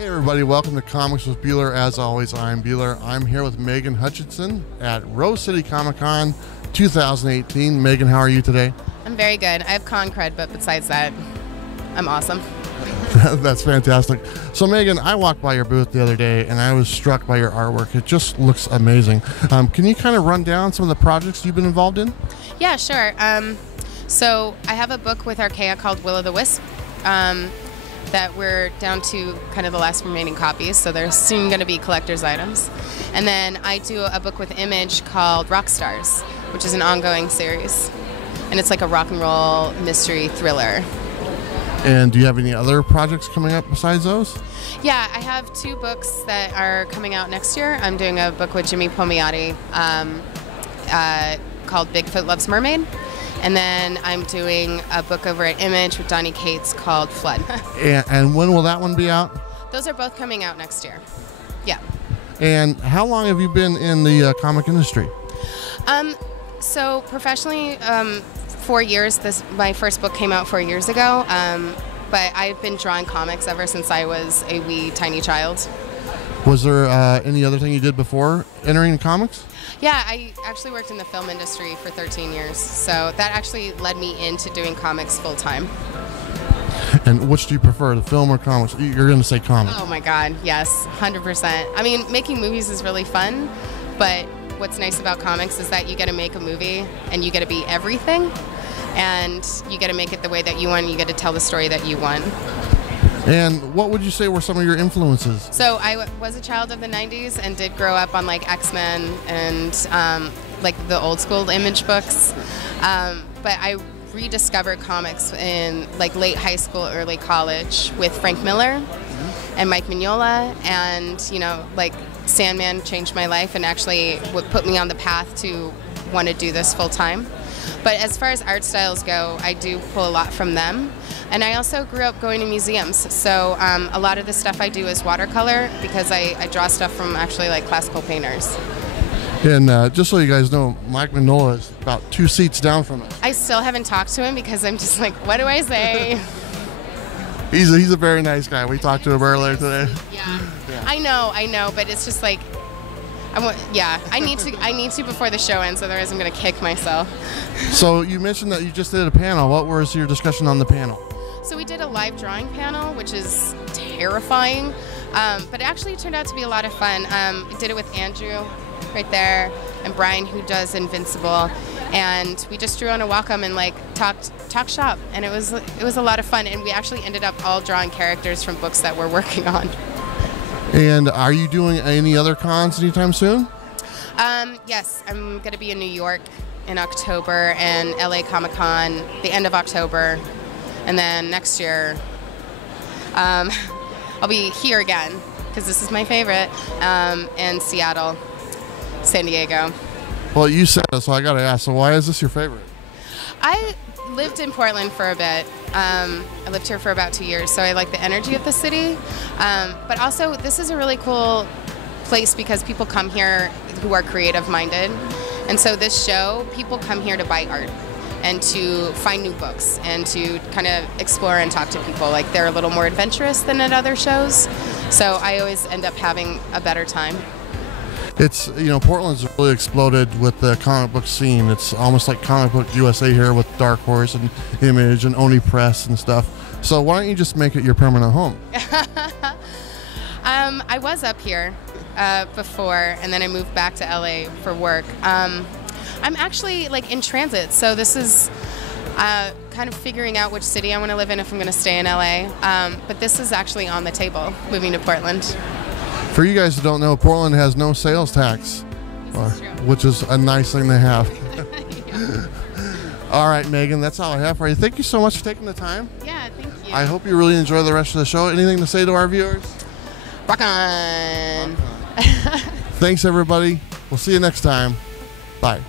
Hey everybody, welcome to Comics with Bueller. As always, I'm Bueller. I'm here with Megan Hutchison at Rose City Comic Con 2018. Megan, how are you today? I'm very good. I have con cred, but besides that, I'm awesome. That's fantastic. So Megan, I walked by your booth the other day and I was struck by your artwork. It just looks amazing. Can you kind of run down some of the projects you've been involved in? Yeah, sure. So I have a book with Archaea called Will o' the Wisp that we're down to kind of the last remaining copies, so they're soon going to be collector's items. And then I do a book with Image called Rock Stars, which is an ongoing series. And it's like a rock and roll mystery thriller. And do you have any other projects coming up besides those? Yeah, I have two books that are coming out next year. I'm doing a book with Jimmy Pommiati called Bigfoot Loves Mermaid. And then I'm doing a book over at Image with Donny Cates called Flood. And when will that one be out? Those are both coming out next year. Yeah. And how long have you been in the comic industry? So professionally, 4 years. My first book came out 4 years ago. But I've been drawing comics ever since I was a wee tiny child. Was there any other thing you did before entering comics? Yeah, I actually worked in the film industry for 13 years, so that actually led me into doing comics full time. And which do you prefer, the film or comics? You're going to say comics. Oh my God, yes, 100%. I mean, making movies is really fun, but what's nice about comics is that you get to make a movie and you get to be everything, and you get to make it the way that you want, and you get to tell the story that you want. And what would you say were some of your influences? So I was a child of the 90s and did grow up on like X-Men and like the old school Image books. But I rediscovered comics in like late high school, early college with Frank Miller and Mike Mignola, and you know, like Sandman changed my life and actually would put me on the path to want to do this full time. But as far as art styles go, I do pull a lot from them. And I also grew up going to museums, so a lot of the stuff I do is watercolor because I draw stuff from actually like classical painters. And just so you guys know, Mike Mignola is about 2 seats down from us. I still haven't talked to him because I'm just like, what do I say? He's a very nice guy. We talked to him earlier today. Yeah. I know, but it's just like, I need to before the show ends, otherwise I'm gonna kick myself. So you mentioned that you just did a panel. What was your discussion on the panel? So we did a live drawing panel, which is terrifying, but it actually turned out to be a lot of fun. We did it with Andrew right there and Brian, who does Invincible, and we just drew on a Wacom and like talk shop, and it was a lot of fun, and we actually ended up all drawing characters from books that we're working on. And are you doing any other cons anytime soon? Yes, I'm going to be in New York in October and LA Comic Con the end of October. And then next year, I'll be here again because this is my favorite, and Seattle, San Diego. Well, you said it, so I got to ask, so why is this your favorite? I lived in Portland for a bit. I lived here for about 2 years, so I like the energy of the city. But also, this is a really cool place because people come here who are creative-minded. And so this show, people come here to buy art and to find new books and to kind of explore and talk to people. Like, they're a little more adventurous than at other shows. So I always end up having a better time. It's, you know, Portland's really exploded with the comic book scene. It's almost like Comic Book USA here with Dark Horse and Image and Oni Press and stuff. So why don't you just make it your permanent home? I was up here before, and then I moved back to LA for work. I'm actually like in transit, so this is kind of figuring out which city I want to live in if I'm going to stay in LA. But this is actually on the table, moving to Portland. For you guys who don't know, Portland has no sales tax, which is a nice thing to have. Yeah. All right, Megan, that's all I have for you. Thank you so much for taking the time. Yeah, thank you. I hope you really enjoy the rest of the show. Anything to say to our viewers? Rock on! Thanks, everybody. We'll see you next time. Bye.